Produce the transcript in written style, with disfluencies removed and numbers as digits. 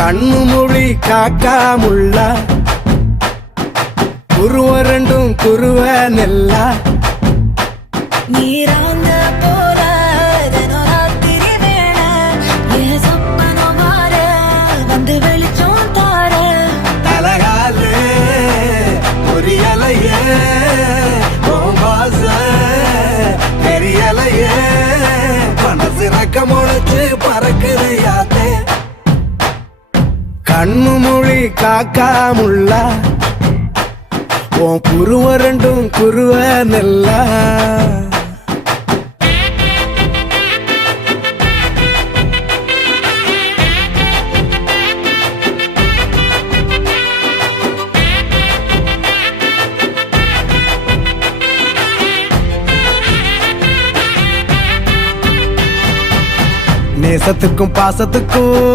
கண்ணு மொழி காக்காமுள்ள குருவ ரெண்டும் குருவ நெல்லா நீராங்க போல தினராத்திரி வேண என் சொப்பனம் மாற வந்து வெளிச்சம் தார தலகாலே பொரியலையே ஓம்பாச பெரியலையே மனசு ரக்க முளைச்சு பறக்குது யாத்தே கண்ணு மொழி காக்காமுள்ள உன் குருவ ரெண்டும் குருவ நெல்லா நேசத்துக்கும் பாசத்துக்கும்